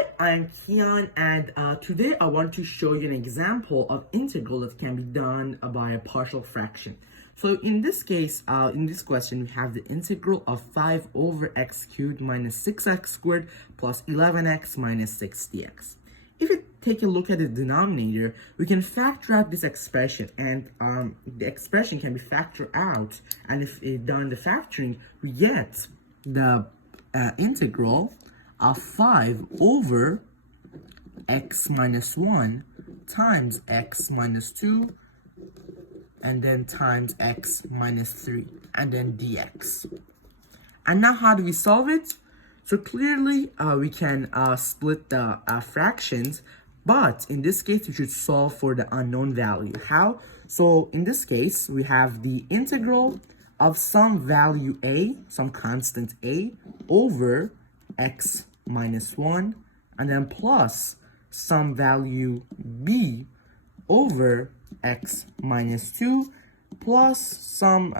Hi, I'm Kian, and today I want to show you an example of integral that can be done by a partial fraction. So in this case, in this question, we have the integral of 5 over x cubed minus 6x squared plus 11x minus 60x. If you take a look at the denominator, we can factor out this expression, and the expression can be factored out, and if done the factoring, we get the integral of 5 over x minus 1 times x minus 2 and then times x minus 3 and then dx. And now how do we solve it? So clearly we can split the fractions, but in this case we should solve for the unknown value. How? So in this case we have the integral of some value a, some constant a, over x minus 1, and then plus some value b over x minus 2 plus some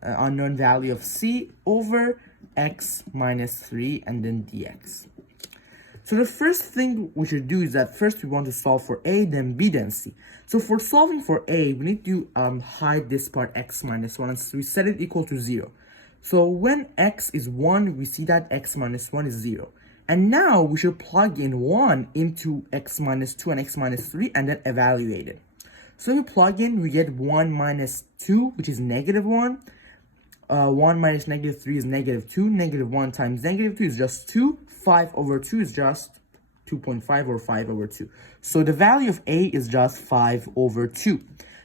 unknown value of c over x minus 3 and then dx. So the first thing we should do is that first we want to solve for a, then b, then c. So for solving for a, we need to hide this part x minus 1, and so we set it equal to 0. So when x is 1, we see that x minus 1 is 0. And now we should plug in 1 into x minus 2 and x minus 3 and then evaluate it. So if we plug in, we get 1 minus 2, which is negative 1. 1 minus negative 3 is negative 2. Negative 1 times negative 2 is just 2. 5 over 2 is just 2.5 or 5 over 2. So the value of a is just 5 over 2.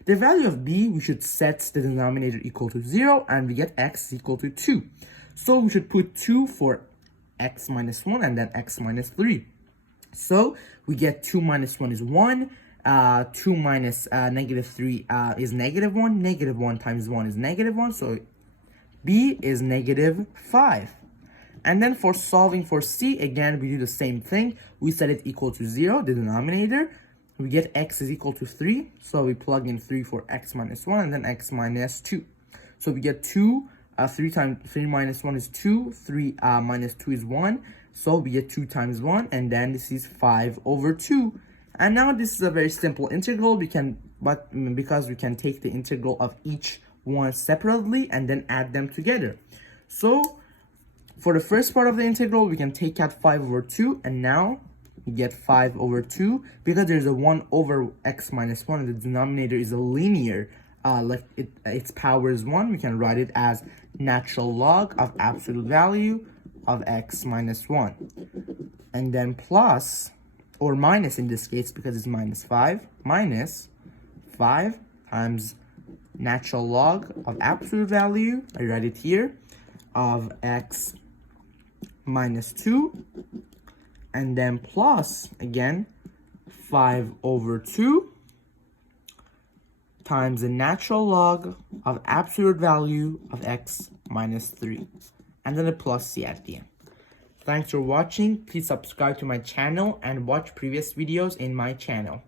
The value of b, we should set the denominator equal to 0, and we get x equal to 2. So we should put 2 for x minus 1 and then x minus 3. So we get 2 minus 1 is 1. 2 minus negative 3 is negative 1. Negative 1 times 1 is negative 1. So b is negative 5. And then for solving for c, again, we do the same thing. We set it equal to 0, the denominator. We get x is equal to 3. So we plug in 3 for x minus 1 and then x minus 2. So we get 2. 3 minus 1 is 2. 3 minus 2 is 1. So we get 2 times 1, and then this is 5 over 2. And now this is a very simple integral. Because we can take the integral of each one separately and then add them together. So for the first part of the integral, we can take out 5 over 2, and now we get 5 over 2. Because there's a 1 over x minus 1, and the denominator is a linear, its power is 1, we can write it as natural log of absolute value of x minus 1. And then plus, or minus in this case because it's minus 5, minus 5 times natural log of absolute value, I write it here, of x minus 2, and then plus, again, 5 over 2 times the natural log of absolute value of x minus 3, and then a plus c at the end. Thanks for watching. Please subscribe to my channel and watch previous videos in my channel.